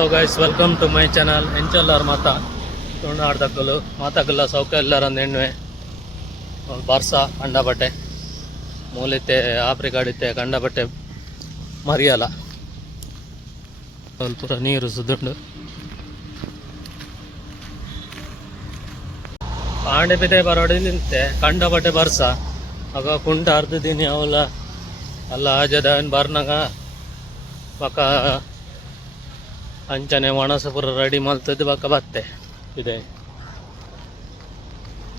Hello guys, welcome to my channel. ಎಂಚಲ್ಲಾರು ಮಾತಾ ತೊಂಡು ಆಡ್ದಕ್ಕಲು ಮಾತಾಕಲ್ಲ ಸೌಕ ಎಲ್ಲರಂದು ಎಣ್ಣೆ ಬರ್ಸ ಕಂಡಬಟ್ಟೆ ಮೂಲಿತೆ ಆಪ್ರಿಕಾಡಿತ್ತೆ ಕಂಡಬಟ್ಟೆ ಮರಿಯಲ್ಲ ಪೂರ ನೀರು ಸುದ್ದುಂಡು ಪಾಂಡೆ ಬಿದೆ ಬರೋಡಿ ನಿಂತೆ ಕಂಡಬಟ್ಟೆ ಬರ್ಸ ಆಗ ಕುಂಟ ಅರ್ಧದಿನಿ ಅವಲ್ಲ ಅಲ್ಲ ಆಜದ ಬರ್ನಾಗ ಪಕ್ಕ ಅಂಚನೆ ಒಣಸ ಪೂರ ರೆಡಿ ಮಲ್ತದ್ದು ಬಕ್ಕ ಬತ್ತೆ ಇದೆ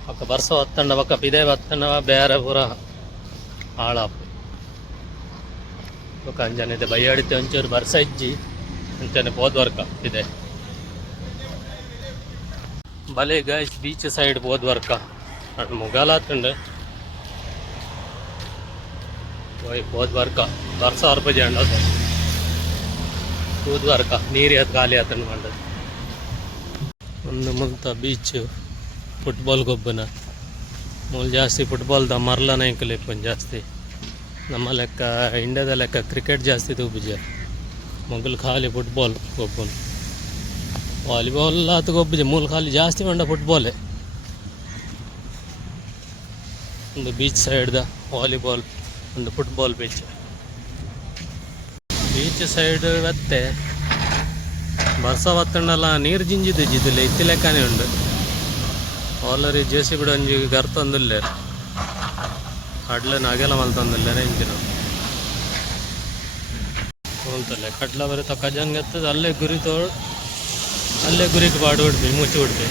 ಬಕ್ಕ ಬರ್ಸ ಹೊತ್ತಂಡ ಬಕ್ಕ ಪಿದೆ ಬತ್ತಂಡ ಬೇರೆ ಪೂರ ಹಾಳಾಪು ಬಕ್ಕ ಅಂಜನೆ ಇದೆ ಬೈಯಾಡಿತ್ತೆ ಒಂಚೂರು ಬರ್ಸ ಇಜ್ಜಿ ಅಂಚನೆ ಬೋದ್ವರ್ಕ ಇದೆ ಬಲೆ ಗೈಸ್ ಬೀಚ್ ಸೈಡ್ ಬೋದ್ವರ್ಕ ಅಡ್ ಮುಗಾಲಾತುಂಡು ಬೋದ್ವರ್ಕ ಬರ್ಸ ರೂಪಾಯಿ ಅಂಡ ಬೋದ್ವರ್ಕ ನೀರು ಅದು ಖಾಲಿ ಆತಂಡು ಮಂಡದು ಒಂದು ಮುಲ್ತ ಬೀಚ್ ಫುಟ್ಬಾಲ್ ಗೊಬ್ಬನ ಮೂಲ ಜಾಸ್ತಿ ಫುಟ್ಬಾಲ್ದ ಮರ್ಲನ ಇಂಕಲಿಪ್ಪನ್ ಜಾಸ್ತಿ ನಮ್ಮ ಲೆಕ್ಕ ಇಂಡಿಯಾದ ಲೆಕ್ಕ ಕ್ರಿಕೆಟ್ ಜಾಸ್ತಿ ತೂಬಿಜ ಮೊಗಲು ಖಾಲಿ ಫುಟ್ಬಾಲ್ ಗೊಬ್ಬನು ವಾಲಿಬಾಲ್ ಆತ ಗೊಬ್ಬಿಜ ಮೂಲ ಖಾಲಿ ಜಾಸ್ತಿ ಮಂಡ ಫುಟ್ಬಾಲೇ ಒಂದು ಬೀಚ್ ಸೈಡ್ದ ವಾಲಿಬಾಲ್ ಒಂದು ಫುಟ್ಬಾಲ್ ಬೀಚ್ ಸೈಡ್ ಮತ್ತೆ ಬರ್ಸ ಬತ್ತಂಡಲ್ಲ ನೀರು ಜಿಂಜಿದ್ದು ಜಿದ್ದಿಲ್ಲ ಇತ್ತಿ ಲೆಕ್ಕನೇ ಉಂಡು ಆಲ್ರೆಡಿ ಜೇಸಿ ಬಿಡ ಒಂಜಿ ಗರ್ತಂದಿಲ್ಲ ಕಡ್ಲೆನ ಅಗೆಲ ಮಲ್ತಂದಿಲ್ಲ ಇಂಜಿನ ಹೋಲ್ತಲ್ಲ ಕಡ್ಲ ಬರೀ ತಕ್ಕಜಂಗೆ ಎತ್ತದ ಅಲ್ಲೇ ಗುರಿ ಅಲ್ಲೇ ಗುರಿಗೆ ಬಾಡು ಉಡ್ಬಿ ಮುಚ್ಚಿ ಉಡ್ಬಿ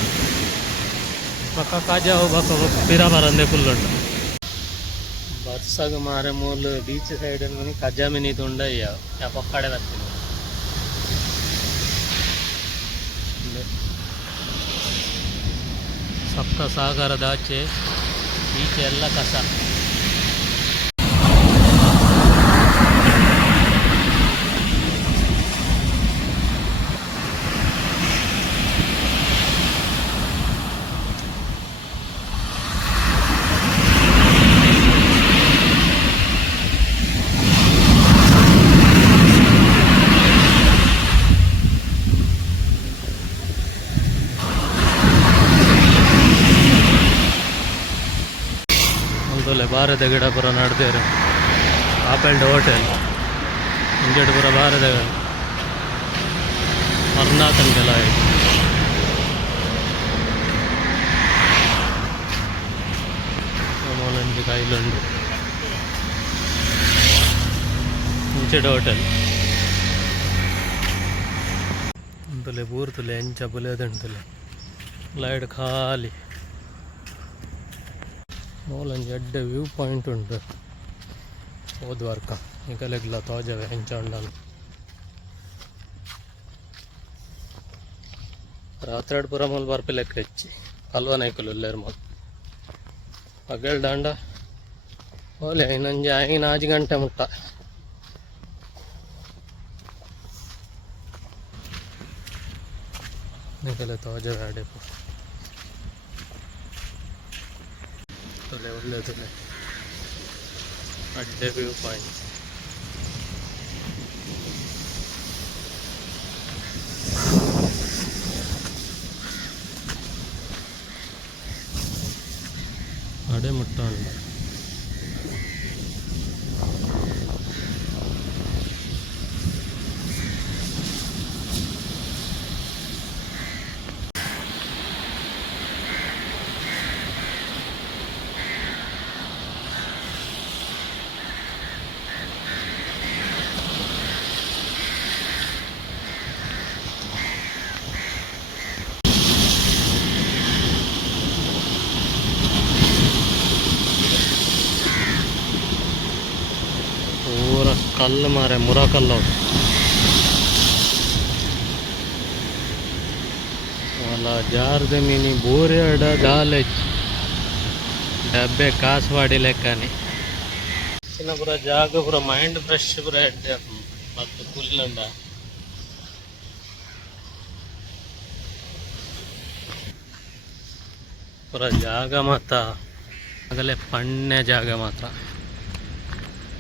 ಪಕ್ಕ ಕಾಜಾ ಹೋಗ್ಬೇಕು ಪಿರಾ ಬರಂದೆ ಫುಲ್ ಉಂಟು ಬರ್ಸಾಗ ಮಾರೆ ಮೂಲ ಬೀಚ್ ಸೈಡ್ ಕಜ್ಜಾ ಮಿನಿ ತುಂಡ ಯಾ ಪಕ್ಕಡೆ ಬರ್ತೀನಿ ಸಪ್ತ ಸಾಗರದ ಆಚೆ ಬೀಚ್ ಎಲ್ಲ ಕಸ ಬಾರದ ಗಿಡ ಪುರ ನಡ್ದೇರು ಆಪಲ್ಡ್ ಹೋಟೆಲ್ ಇಂಜೆಡ್ ಪುರ ಬಾರದ ಮರ್ನಾಥನ್ಗೆಲ್ಲ ಆಯಿತು ಮೂಲಂಜಿ ಕೈಲುಂಡು ಇಂಜೆಡ್ ಹೋಟೆಲ್ ಅಂತಲೇ ಪೂರ್ತಲೆ ಎಂಚ ಬುಲೆದಂತಲೆ ಲೈಟ್ ಖಾಲಿ ಮೂಲಂಜಿ ಎಡ್ಡೆ ವ್ಯೂ ಪಾಯಿಂಟ್ ಉಂಟು ಹೋದ್ವರ್ಕ ಈಗಲೆಗ್ಲ ತೋಜವೆ ಹೆಂಚ ಉಂಡಲ್ಲ ರಾತ್ರಿ ಪುರ ಮೂಲ ಬರ್ಪಿ ಲೆಕ್ಕ ಹೆಚ್ಚಿ ಹಲ್ವ ನೈಕಲು ಎಲ್ಲರ ಮೂಲ ಪಗಲ್ ದಾಂಡ ಓಲೆ ಇನ್ನೊಂಜಿ ಐನ 5 ಗಂಟೆ ಮುಟ್ಟ ಈಗಲೆ ತೋಜವೆ ಅಡೆಪು ಒಳ್ಳೆಯದು ಅಡ್ಡೆ ವ್ಯೂ ಪಾಯಿಂಟ್ ಅಡೆ ಮುಟ್ಟ ಉಂಡ कल मारे मुरा कल वाला जार जमीनी बोरे अड दाले डब्बे कासवाड़ी लेक्काने पूरा जाग पूरा माइंड फ्रेश पूरा मत फुल पूरा जाग मात्र अगले पण्णे जाग मात्र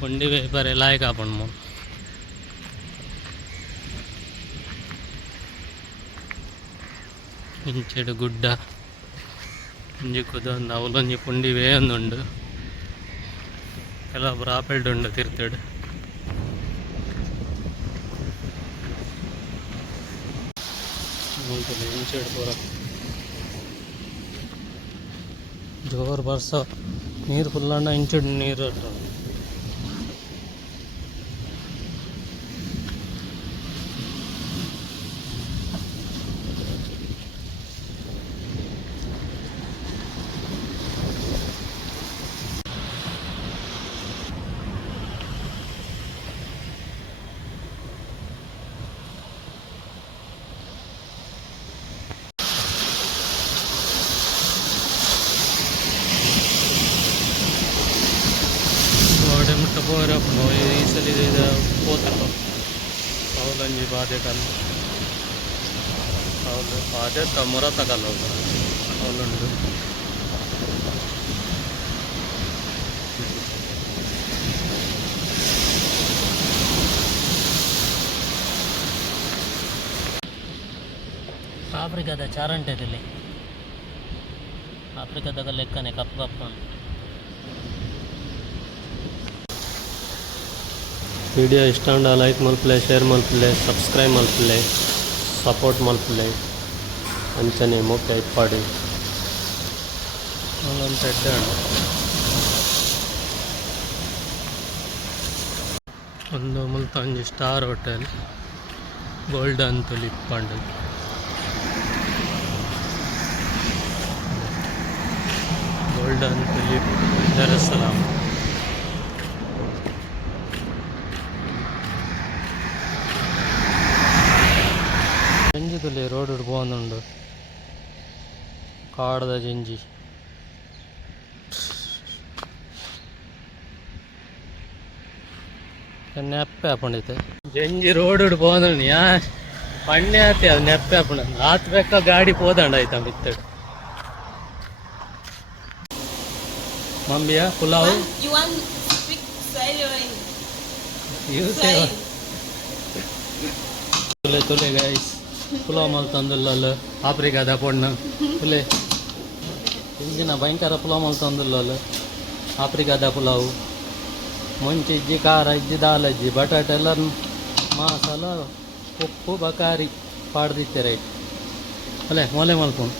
पुंडी पेपर लायक आपण मग ಇಂಚೆಡು ಗುಡ್ಡ ಒಂಜಿ ಕುದೊಂದು ಅವಲೊಂಜಿ ಪುಂಡಿವೇ ಒಂದುಂಡು ಕೆಲವೊಬ್ಬರು ಆಪೆಲ್ಡುಂಡು ತಿರ್ತೇಡು ಇಂಚೆಡು ಪೂರ ಜೋರು ಬರ್ಸ ನೀರು ಫುಲ್ಲಂಡ ಇಂಚೆಡು ನೀರು ಮುಟ್ಟ ಪೋರಪ್ಪ ಈ ಸಲ పోతారు ಅವಲಂಜಿ ಬಾಧೆ ಕಲ್ಲು ಅವಲು ಬಾಧೆ ತಮ್ಮರ ತಗಲ್ಲ ಅವಲುಂಡು ಆಫ್ರಿಕಾದ ಚಾರಂಟೆದಲ್ಲಿ ಆಫ್ರಿಕಾದಾಗ ಲೆಕ್ಕನೆ ಕಪ್ಪು ಕಪ್ಪು ವಿಡಿಯೋ ಇಷ್ಟ ಅಂಡ ಲೈಕ್ ಮಲ್ಪಲೆ ಶೇರ್ ಮಲ್ಪಲೆ ಸಬ್ಸ್ಕ್ರೈಬ್ ಮಲ್ಪಲೆ ಸಪೋರ್ಟ್ ಮಲ್ಪಲೆ ಅಂಚನೆ ಮುಖ್ಯ ಇಪ್ಪಾಡಿ ಅಲ್ಲೊಂದು ಎಡ್ಡೆ ಒಂದು ಮುಲ್ತಾಂಜಿ ಸ್ಟಾರ್ ಹೋಟೆಲ್ ಗೋಲ್ಡನ್ ತುಲಿಪ್ ಪಂಡು ಗೋಲ್ಡನ್ ತುಲಿಪ್ ದರಸಲಾಂ ಜಂಜಿದಲ್ಲಿ ರೋಡ್ ಹಿಡ್ಬೋಂದುಂಡು ಕಾಡದ ಜಂಜಿ ನೆಪ್ಪೆ ಹಾಕೊಂಡಿತ್ತೆ ಜಂಜಿ ರೋಡ್ ಹಿಡ್ಬೋಂದುಂಡು ಯಾ ಪಣ್ಣೆ ಆತಿ ಅದು ನೆಪ್ಪೆ ಹಾಕೊಂಡ ಆತ್ ಬೇಕಾ ಗಾಡಿ ಪೋದಂಡ ಆಯ್ತಾ ಬಿತ್ತಡು ಮಮ್ಮಿಯ ಪುಲಾವ್ ತುಲೆ ತುಲೆ ಗೈಸ್ ಪುಲಾವ್ ಮಲ್ತಂದುಲ್ಲ ಆಫ್ರಿಕಾದ ಪೊಣ್ಣ ತುಲೆ ಇಂಜಿನ ಭಯಂಕರ ಪುಲಾವ್ ಮಲ್ತಂದುಲ್ಲ ಆಫ್ರಿಕಾದ ಪುಲಾವು ಮುಂಚೆ ಇಜ್ಜಿ ಖಾರ ಇಜ್ಜಿ ದಾಲ್ ಅಜ್ಜಿ ಬಟಾಟೆ ಎಲ್ಲ ಮಸಾಲ ಉಪ್ಪು ಬಕಾರಿ ಪಾಡ್ದಿತ್ತೆ ರೈಟ್ ಅಲ್ಲೇ ಮೊಲೆ ಮಲ್ಕೊಂಡು